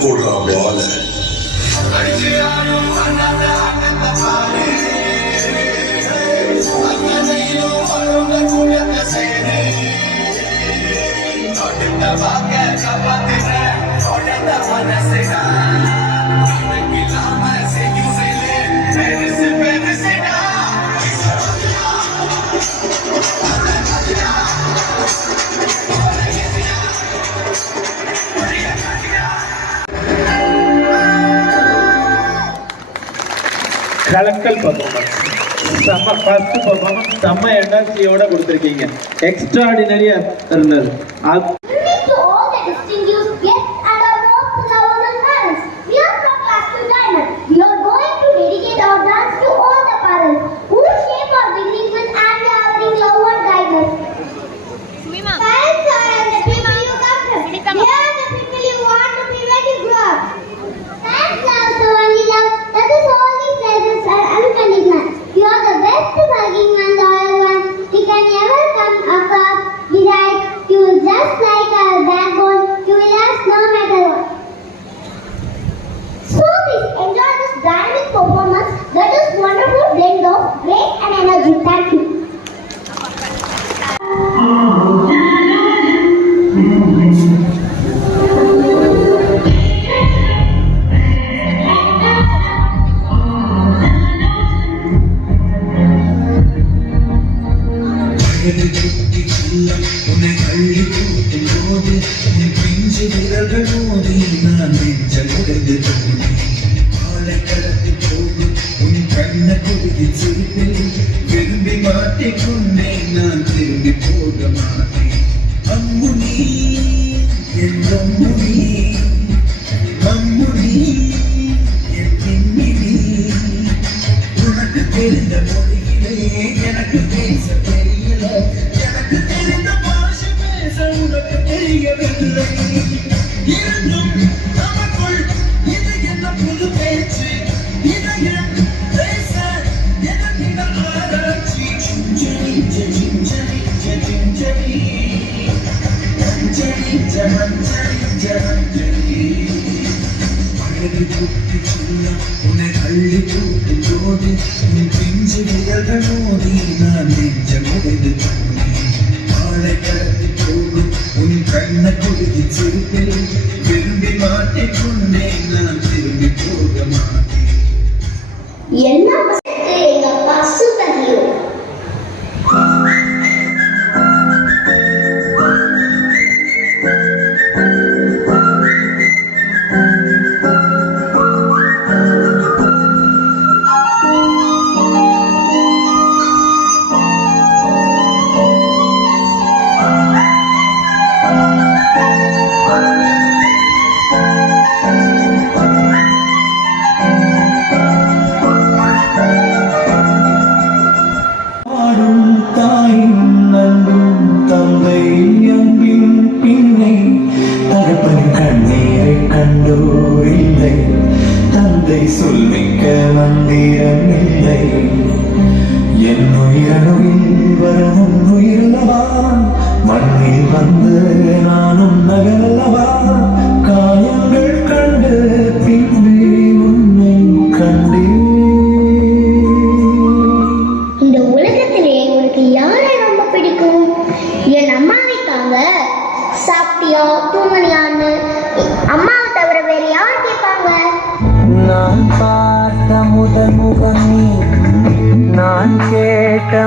por la bola. கலக்கல் performance செம்ம first performance செம்ம எனர்ஜியோட கொடுத்துருக்கீங்க எக்ஸ்ட்ராடினரியா இருந்தது Thank you.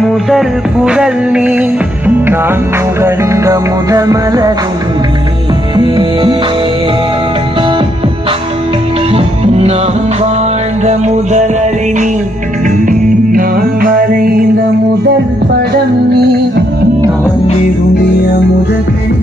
முதல் குரல் நீ, நான் முகர்ந்த முதல் மலரும் நீ. நான் வாழ்ந்த முதல் அறை நீ, நான் வரைந்த முதல் படம் நீ, நான் விரும்பிய முதல் பெண்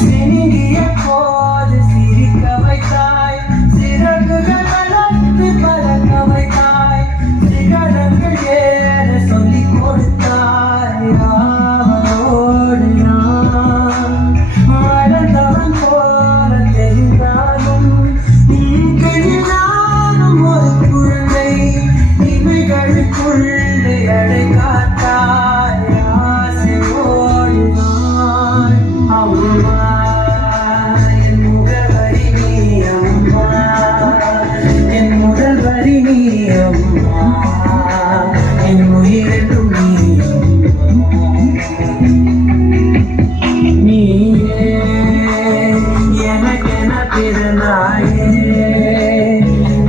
சிந்திய போது சிரிக்க வைத்தாய், சிறகுகள் வளர்த்து பறக்க வைத்தாய், சிகரங்கள் ஏற சொல்லிக் கொடுத்தாய். அவளோடு நான் வளர்ந்தவன் போல தெரிந்தாலும் நானும் ஒரு குழந்தை, இமைகளுக்குள்ளே அடை காத்தாய். ஆசையோடு நான் அம்மா, என் முதல் வரி நீ அம்மா, என் முதல் வரி நீ அம்மா, என் உயிரென்றும் நீ எனக்கென பிறந்தாயே,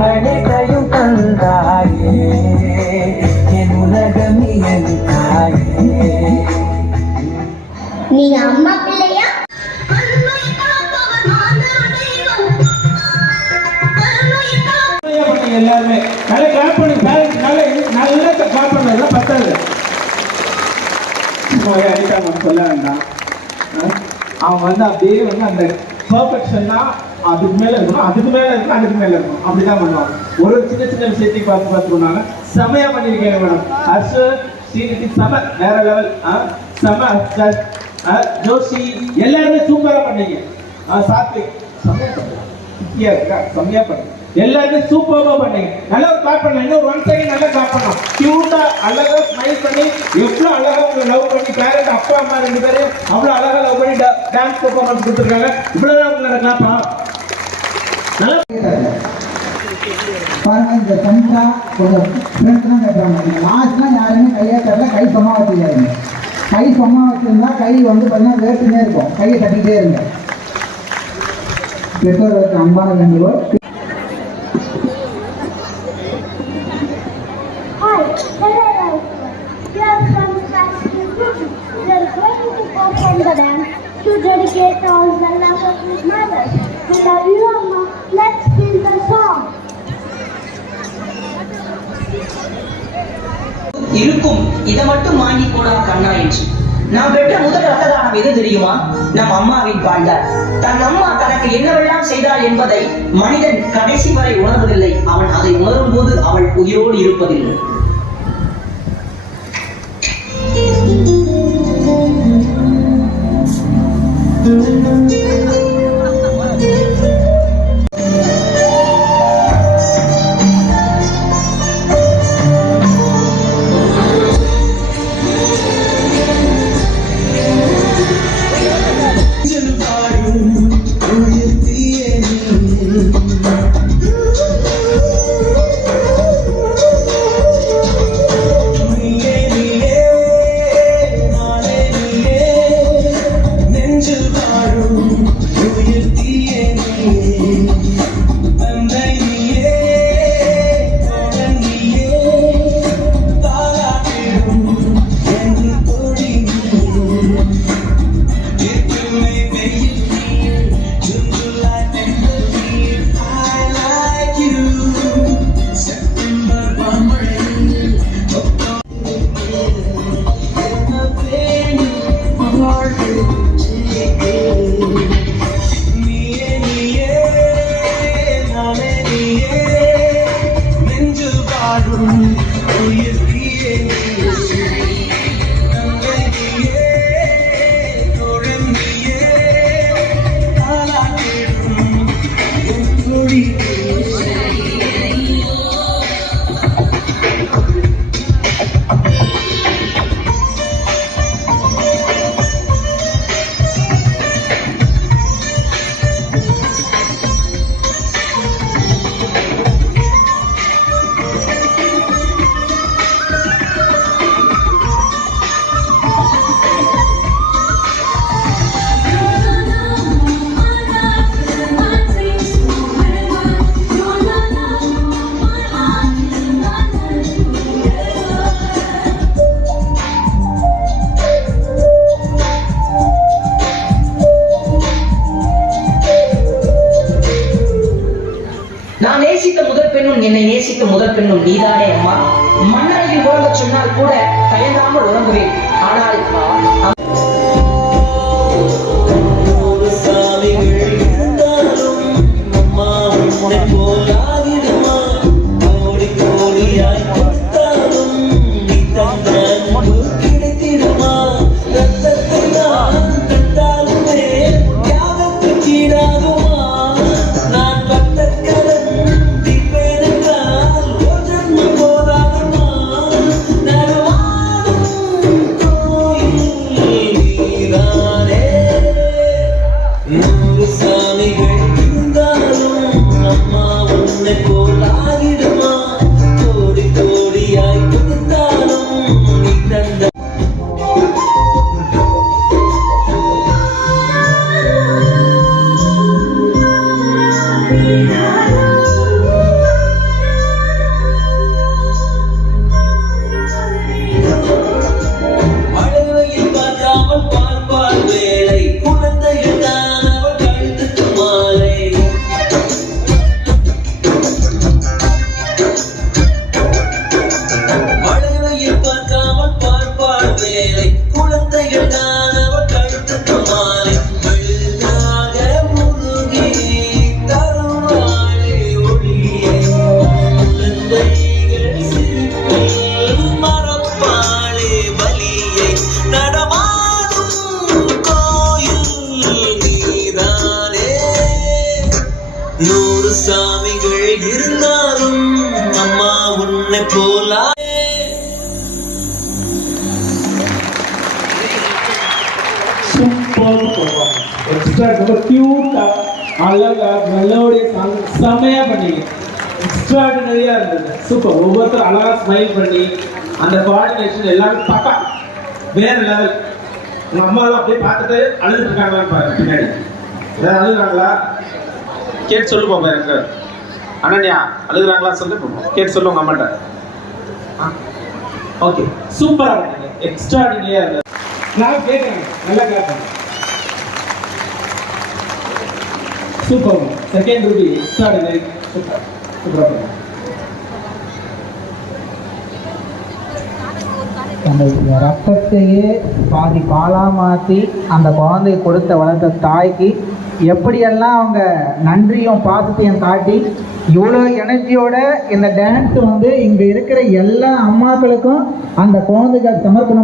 அனைத்தையும் தந்தாயே, என் உலகம் நீ என் தாயே. நீ அம்மா பிள்ளையா? எல்லாருமே நல்லா கிளாப் பண்ணி நல்லா கிளாப் பண்ணலாம் பத்தாது. அடிக்காம சொல்ல வேண்டாம். அவன் வந்து அப்படியே வந்து அந்த பர்ஃபெக்ஷன்னா அதுக்கு மேல இருக்கணும், அதுக்கு மேல இருக்கணும், அதுக்கு மேல இருக்கணும், அப்படிதான் பண்ணுவாங்க. ஒரு சின்ன சின்ன விஷயத்தையும் பார்த்து பண்ணாங்க. செமையா பண்ணிருக்கீங்க மேடம். அர்ஷு ஸ்ரீநிதி செம வேற லெவல். செம ஜோஷி எல்லாருமே சூப்பரா பண்ணீங்க. சாத்விக் செம்மையா இருக்கா, செம்மையா பண்ணீங்க. எல்லாருமே சூப்பரா பண்ணீங்க. நல்லா ஒரு கிளாப் பண்ணலாம். இன்னும் 1 செகண்ட் நல்லா கிளாப் பண்ணலாம். கியூட்டா அழகா ஸ்மைல் பண்ணி எவ்வளவு அழகா உங்களை லவ் பண்ணி பேரண்ட் அப்பா அம்மா 2 பேரும் அவ்வளவு அழகா லவ் பண்ணி டான்ஸ் பெர்ஃபார்மன்ஸ் கொடுத்துருக்காங்க. இவ்வளவு உங்களை கிளாப் நல்லா பாருங்க. இந்த சென்டரா கொஞ்சம் ஃப்ரெண்ட்ஸ் தான் கேட்குறாங்க. லாஸ்ட்லாம் யாருமே கையை தரல, கை சொம்மா வச்சுக்காருங்க. கை சொம்மா வச்சுருந்தா கை வந்து பார்த்தீங்கன்னா வேர்த்துனே இருக்கும். கையை தட்டிகிட்டே இருங்க. பெற்றோர்களுக்கு அன்பான வேண்டுகோள். Hi, hello. We are from Saskatoon. We are going to perform the dance to dedicate all the love of his mother. We love you, Amma. Let's sing the song. இருக்கும் இதை மட்டும் வாங்கி போடா கண்ணா என்று. நாம் பெற்ற முதல் ரத்ததானம் எது தெரியுமா? நம் அம்மாவின் பால்தான். தன் அம்மா தனக்கு என்னவெல்லாம் செய்தாள் என்பதை மனிதன் கடைசி வரை உணர்வதில்லை. அவன் அதை உணரும் போது அவள் உயிரோடு இருப்பதில்லை. நெஞ்சில் வாழும் நேசிக்கும் முதற்கண்ணும் நீதானே அம்மா. மன்னரையில் உறங்க சொன்னால் கூட தயங்காமல் உறங்குவேன். ஆனால் நூறு சாமிகள் இருந்தாலும் அம்மா உன்னை போல சூப்பர் பர்ஃபார்மன்ஸ். எக்ஸ்ட்ரா ரொம்ப கியூட்டா அழகா மெலோடிய சாங் செமையா பண்ணீங்க. எக்ஸ்ட்ராடினரியா இருந்தது. சூப்பர். ஒவ்வொருத்தரும் அழகா ஸ்மைல் பண்ணி அந்த கோஆர்டினேஷன் எல்லாமே பக்கா வேற லெவல். உங்க அம்மாலாம் அப்படியே பார்த்துட்டு அழுதுட்டு இருக்காங்களான்னு பாருங்க பின்னாடி. ஏதாவது அழுகுறாங்களா கேட்டு சொல்லு பாப்பா. எனக்கு அனன்யா அழுகுறாங்களா சொல்லு கேட்டு சொல்லு உங்க அம்மாட்ட. ஓகே சூப்பரா பண்ணீங்க. எக்ஸ்ட்ராடினரியா இருந்தது. நான் கேட்குறேன் நல்லா கேட்பேன். Super. Second Ruby extraordinary. Super சூப்பராக அந்த ரத்தத்தையே பாதி பாலாக மாற்றி அந்த குழந்தையை கொடுத்த வளர்த்த தாய்க்கு எப்படியெல்லாம் அவங்க நன்றியும் பாசத்தையும் காட்டி இவ்வளோ எனர்ஜியோட இந்த டான்ஸ் வந்து இங்கே இருக்கிற எல்லா அம்மாக்களுக்கும் அந்த குழந்தைக்கு சமர்ப்பணம்